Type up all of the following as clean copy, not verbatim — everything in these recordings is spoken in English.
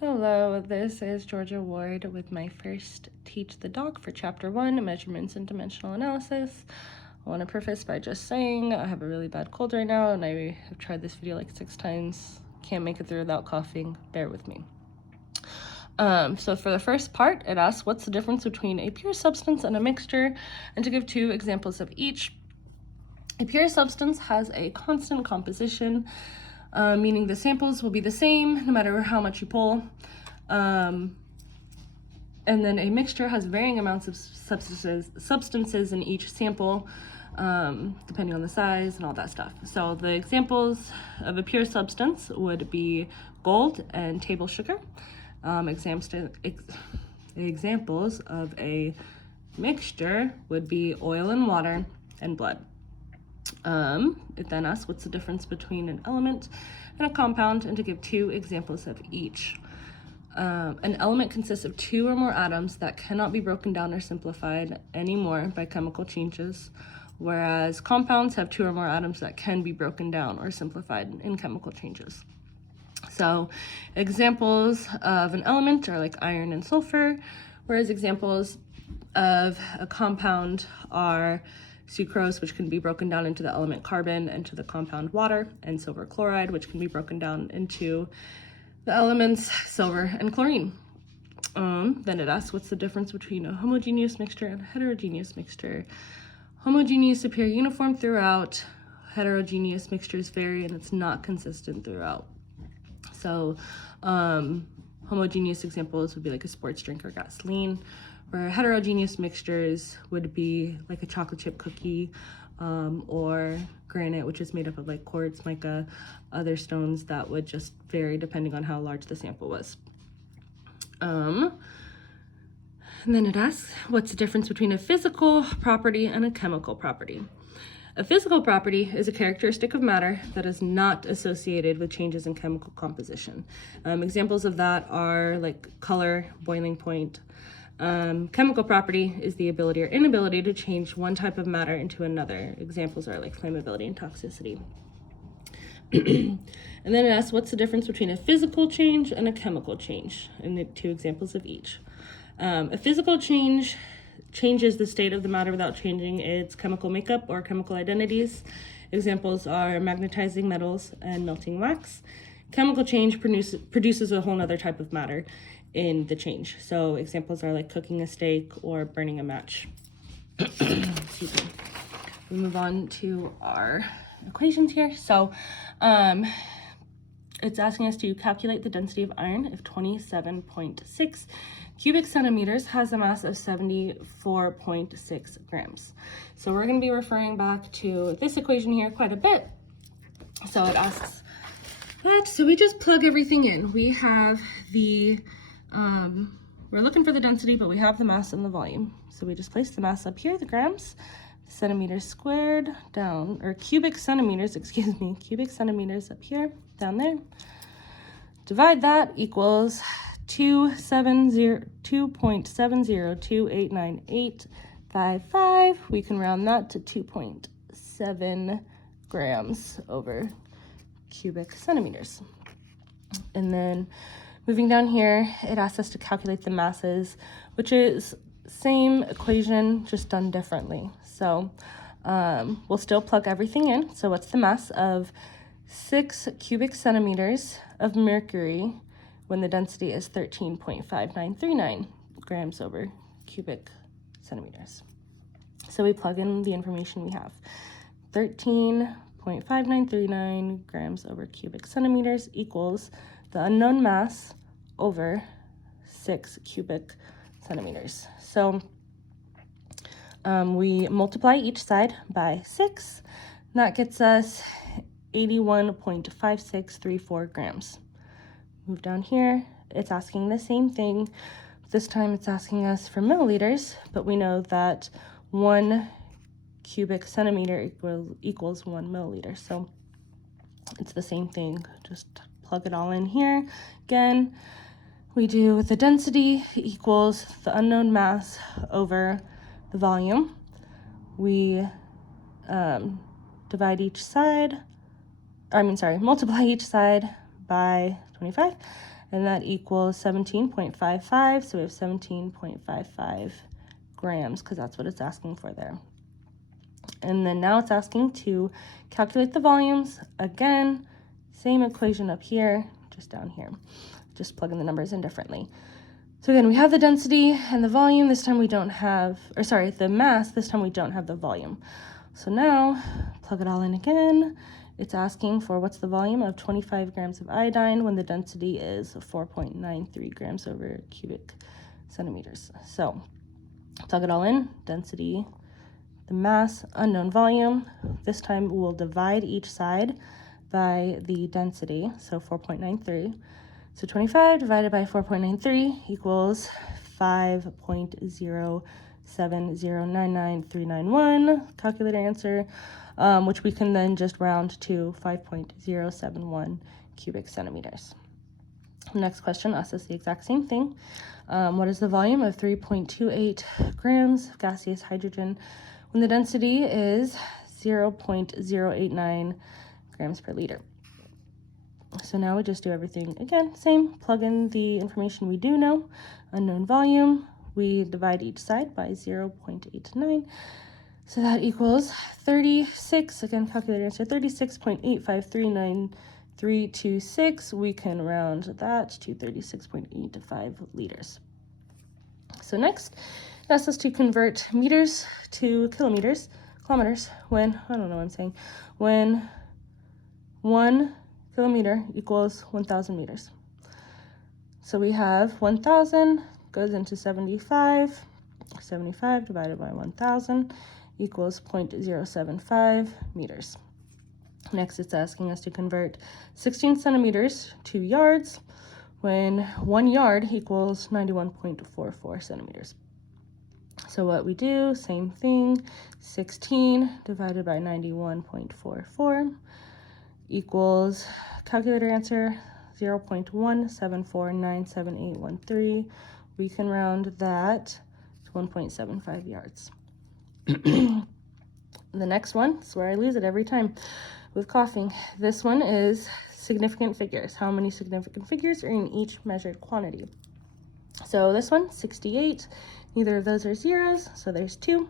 Hello, this is Georgia Ward with my first Teach the Doc for Chapter 1, Measurements and Dimensional Analysis. I want to preface by just saying I have a really bad cold right now and I have tried this video like 6 times. Can't make it through without coughing. Bear with me. So for the first part, it asks what's the difference between a pure substance and a mixture, and to give 2 examples of each. A pure substance has a constant composition, meaning the samples will be the same no matter how much you pull. And then a mixture has varying amounts of substances in each sample, depending on the size and all that stuff. So the examples of a pure substance would be gold and table sugar. Examples of a mixture would be oil and water and blood. It then asks what's the difference between an element and a compound, and to give 2 examples of each. An element consists of 2 or more atoms that cannot be broken down or simplified anymore by chemical changes, whereas compounds have 2 or more atoms that can be broken down or simplified in chemical changes. So examples of an element are like iron and sulfur, whereas examples of a compound are sucrose, which can be broken down into the element carbon and to the compound water, and silver chloride, which can be broken down into the elements silver and chlorine. Then it asks what's the difference between a homogeneous mixture and a heterogeneous mixture. Homogeneous appear uniform throughout. Heterogeneous mixtures vary and it's not consistent throughout. So homogeneous examples would be like a sports drink or gasoline, where heterogeneous mixtures would be like a chocolate chip cookie, or granite, which is made up of like quartz, mica, other stones that would just vary depending on how large the sample was. And then it asks, what's the difference between a physical property and a chemical property? A physical property is a characteristic of matter that is not associated with changes in chemical composition. Examples of that are like color, boiling point. Chemical property is the ability or inability to change one type of matter into another. Examples are like flammability and toxicity. And then it asks, what's the difference between a physical change and a chemical change? And the 2 examples of each. A physical change changes the state of the matter without changing its chemical makeup or chemical identities. Examples are magnetizing metals and melting wax. Chemical change produces a whole other type of matter in the change. So examples are like cooking a steak or burning a match. Excuse me. We move on to our equations here. So it's asking us to calculate the density of iron if 27.6 cubic centimeters has a mass of 74.6 grams. So we're going to be referring back to this equation here quite a bit. So it asks that, so we just plug everything in. We have the, we're looking for the density, but we have the mass and the volume. So we just place the mass up here, the grams, centimeters squared down, or cubic centimeters up here, down there. Divide that equals 2.70289855. We can round that to 2.7 grams over cubic centimeters. And then moving down here, it asks us to calculate the masses, which is same equation, just done differently. So we'll still plug everything in. So what's the mass of 6 cubic centimeters of mercury when the density is 13.5939 grams over cubic centimeters? So we plug in the information we have. 13.5939 grams over cubic centimeters equals the unknown mass over 6 cubic centimeters. So we multiply each side by 6. That gets us 81.5634 grams. Move down here, it's asking the same thing. This time it's asking us for milliliters, but we know that 1 cubic centimeter equals 1 milliliter. So it's the same thing, just plug it all in here. Again, we do the density equals the unknown mass over the volume. We multiply each side by 25, and that equals 17.55. So we have 17.55 grams because that's what it's asking for there. And then now it's asking to calculate the volumes. Again, same equation up here, just down here. Just plugging the numbers in differently. So again, we have the density and the volume. This time we don't have, or sorry, the mass. This time we don't have the volume. So now, plug it all in again. It's asking for what's the volume of 25 grams of iodine when the density is 4.93 grams over cubic centimeters. So plug it all in, density, the mass, unknown volume. This time we'll divide each side by the density, so 4.93. So 25 divided by 4.93 equals 5.070999391, calculator answer, which we can then just round to 5.071 cubic centimeters. The next question asks us the exact same thing. What is the volume of 3.28 grams of gaseous hydrogen when the density is 0.089 grams per liter? So now we just do everything again, same, plug in the information we do know, unknown volume, we divide each side by 0.89, so that equals 36, again, calculator answer, 36.8539326, we can round that to 36.85 liters. So next, it asks us to convert meters to kilometers, kilometers, when, I don't know what I'm saying, when 1 kilometer equals 1,000 meters. So we have 1,000 goes into 75. 75 divided by 1,000 equals 0.075 meters. Next, it's asking us to convert 16 centimeters to yards when 1 yard equals 91.44 centimeters. So what we do, same thing, 16 divided by 91.44 equals, calculator answer, 0.174978113. We can round that to 1.75 yards. The next one is where I lose it every time with coughing. This one is significant figures. How many significant figures are in each measured quantity? So this one, 68. Neither of those are zeros, so there's 2.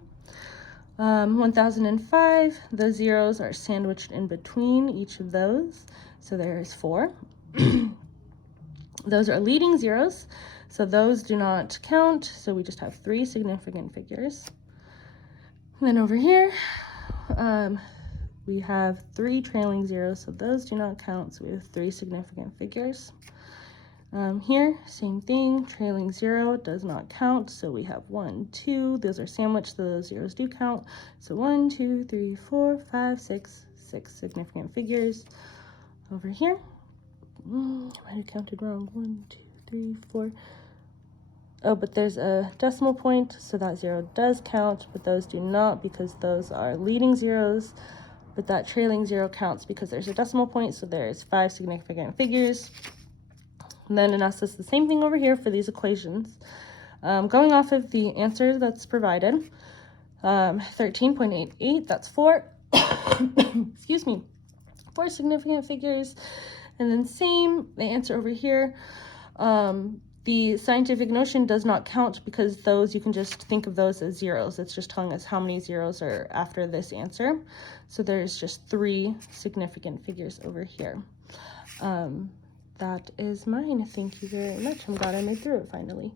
1005, the zeros are sandwiched in between each of those, so there's 4. Those are leading zeros, so those do not count, so we just have 3 significant figures. And then over here, we have 3 trailing zeros, so those do not count, so we have 3 significant figures. Here, same thing, trailing 0 does not count, so we have 1, 2, those are sandwiched, so those zeros do count. So 1, 2, 3, 4, 5, 6 significant figures. Over here, I might have counted wrong, 1, 2, 3, 4. Oh, but there's a decimal point, so that 0 does count, but those do not because those are leading zeros. But that trailing 0 counts because there's a decimal point, so there's 5 significant figures. And then it asks us the same thing over here for these equations. Going off of the answer that's provided, 13.88, that's 4, excuse me, 4 significant figures. And then same, the answer over here, the scientific notion does not count because those, you can just think of those as zeros. It's just telling us how many zeros are after this answer. So there's just 3 significant figures over here. That is mine. Thank you very much. I'm glad I made through it finally.